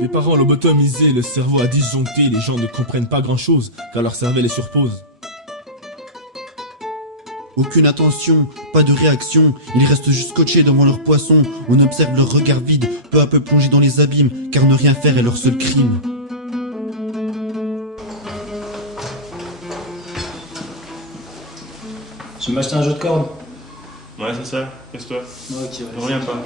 Les parents lobotomisés, le cerveau a disjoncté, les gens ne comprennent pas grand chose, car leur cervelle est sur pause. Aucune attention, pas de réaction, ils restent juste scotchés devant leur poisson. On observe leur regard vide, peu à peu plongés dans les abîmes, car ne rien faire est leur seul crime. Tu veux m'acheter un jeu de cordes? Ouais, c'est ça, laisse-toi. Ok, Ne reviens pas.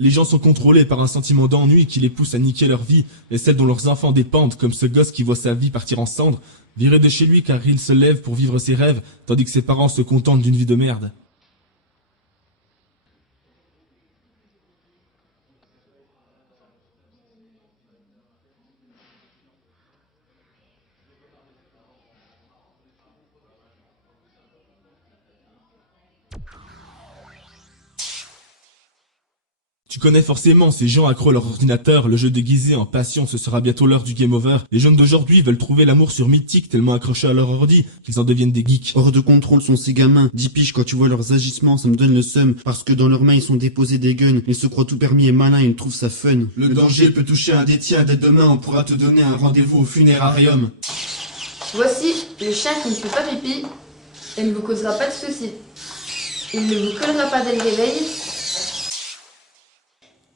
Les gens sont contrôlés par un sentiment d'ennui qui les pousse à niquer leur vie et celle dont leurs enfants dépendent, comme ce gosse qui voit sa vie partir en cendres, viré de chez lui car il se lève pour vivre ses rêves, tandis que ses parents se contentent d'une vie de merde. Tu connais forcément ces gens accros à leur ordinateur, le jeu déguisé en passion, ce sera bientôt l'heure du game over. Les jeunes d'aujourd'hui veulent trouver l'amour sur Mythique tellement accrochés à leur ordi qu'ils en deviennent des geeks. Hors de contrôle sont ces gamins, 10 piges quand tu vois leurs agissements, ça me donne le seum, parce que dans leurs mains ils sont déposés des guns, ils se croient tout permis et malins, ils trouvent ça fun. Le danger peut toucher un des tiens, dès demain on pourra te donner un rendez-vous au funérarium. Voici le chien qui ne fait pas pipi et ne vous causera pas de soucis. Il ne vous collera pas dès le réveil.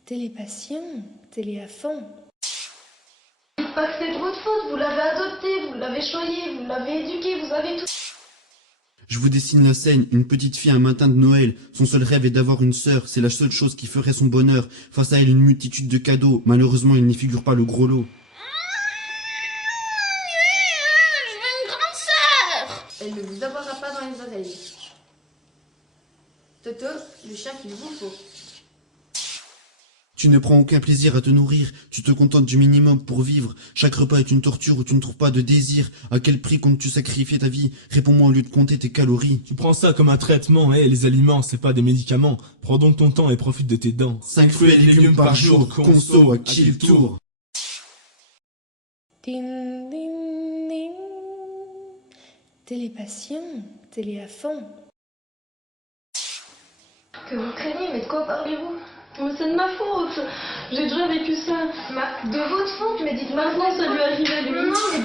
Télépassion, télé à fond. Dites pas que c'est de votre faute, vous l'avez adopté, vous l'avez choyé, vous l'avez éduqué, vous avez tout. Je vous dessine la scène, une petite fille un matin de Noël, son seul rêve est d'avoir une sœur, c'est la seule chose qui ferait son bonheur. Face à elle une multitude de cadeaux, malheureusement il n'y figure pas le gros lot. Je veux une grande sœur. Elle ne vous aboiera pas dans les oreilles. Toto, le chien qu'il vous faut. Tu ne prends aucun plaisir à te nourrir, tu te contentes du minimum pour vivre. Chaque repas est une torture où tu ne trouves pas de désir. À quel prix comptes-tu sacrifier ta vie? Réponds-moi au lieu de compter tes calories. Tu prends ça comme un traitement, les aliments, c'est pas des médicaments. Prends donc ton temps et profite de tes dents. 5 fruits et légumes par jour, conso, à qui le tour? Ding, ding, ding. Télépassion, télé à fond. Que vous craignez, mais de quoi parlez-vous? Mais c'est de ma faute. J'ai déjà vécu ça. De votre faute, mais dites maintenant ça lui arrive à lui. Non, mais...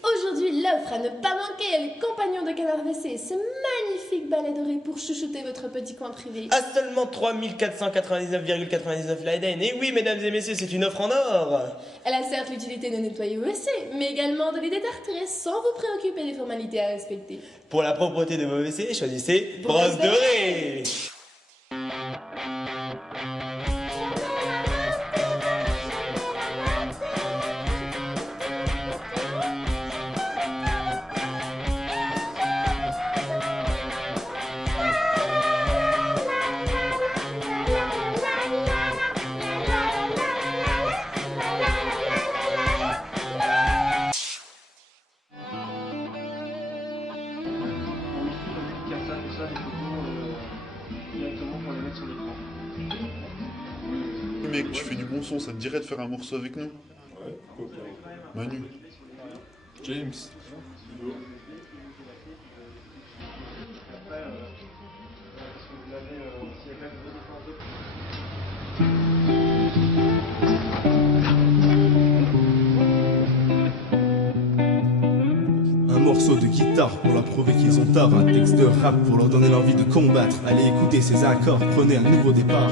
Aujourd'hui, l'offre à ne pas manquer, les compagnons de Canard WC, ce magnifique balai doré pour chouchouter votre petit coin privé. À seulement 3499,99 l'Aden. Et oui, mesdames et messieurs, c'est une offre en or. Elle a certes l'utilité de nettoyer vos WC, mais également de les détartrer sans vous préoccuper des formalités à respecter. Pour la propreté de vos WC, choisissez Brosse Dorée. Mec, tu fais du bon son, ça te dirait de faire un morceau avec nous? Ouais, pourquoi pas. Manu. James. Un morceau de guitare pour leur prouver qu'ils ont tort, un texte de rap pour leur donner l'envie de combattre. Allez écouter ces accords, prenez un nouveau départ.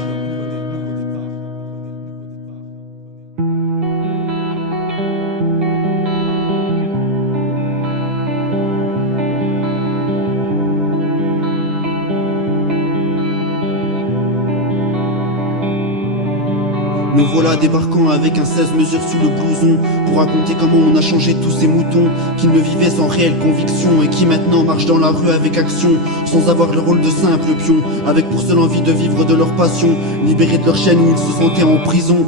Nous voilà débarquant avec un 16 mesures sous le blouson pour raconter comment on a changé tous ces moutons qui ne vivaient sans réelle conviction et qui maintenant marchent dans la rue avec action sans avoir le rôle de simple pion, avec pour seule envie de vivre de leur passion, libérés de leur chaîne où ils se sentaient en prison.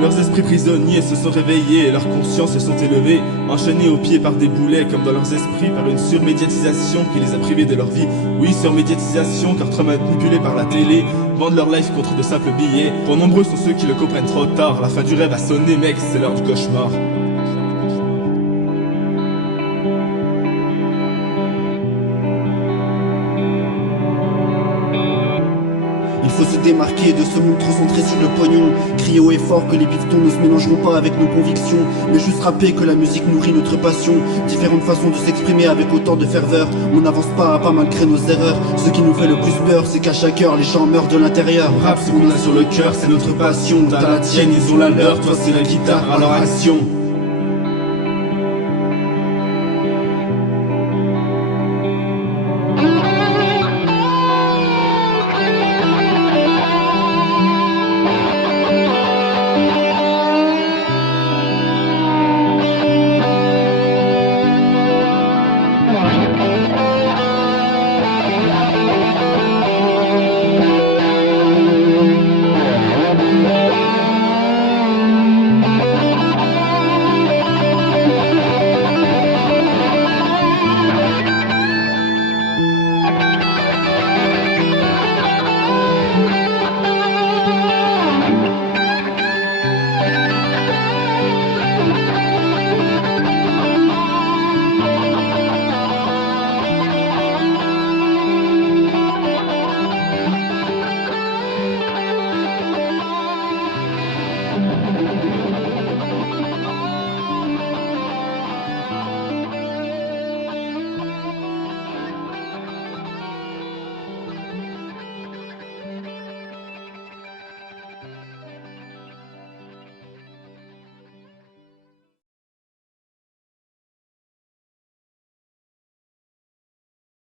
Leurs esprits prisonniers se sont réveillés et leurs consciences se sont élevées, enchaînés aux pieds par des boulets comme dans leurs esprits par une surmédiatisation qui les a privés de leur vie. Oui, surmédiatisation car trop manipulés par la télé, vendent leur life contre de simples billets. Pour nombreux sont ceux qui le comprennent trop tard, la fin du rêve a sonné mec, c'est l'heure du cauchemar. faut se démarquer de ce monde trop centré sur le pognon. Crier haut et fort que les bifetons ne se mélangeront pas avec nos convictions, mais juste rappeler que la musique nourrit notre passion. Différentes façons de s'exprimer avec autant de ferveur. On n'avance pas à pas malgré nos erreurs. Ce qui nous fait le plus peur, c'est qu'à chaque heure les gens meurent de l'intérieur. Rap, ce qu'on a sur le cœur, c'est notre passion. T'as la tienne, ils ont la leur, toi c'est la guitare, alors action.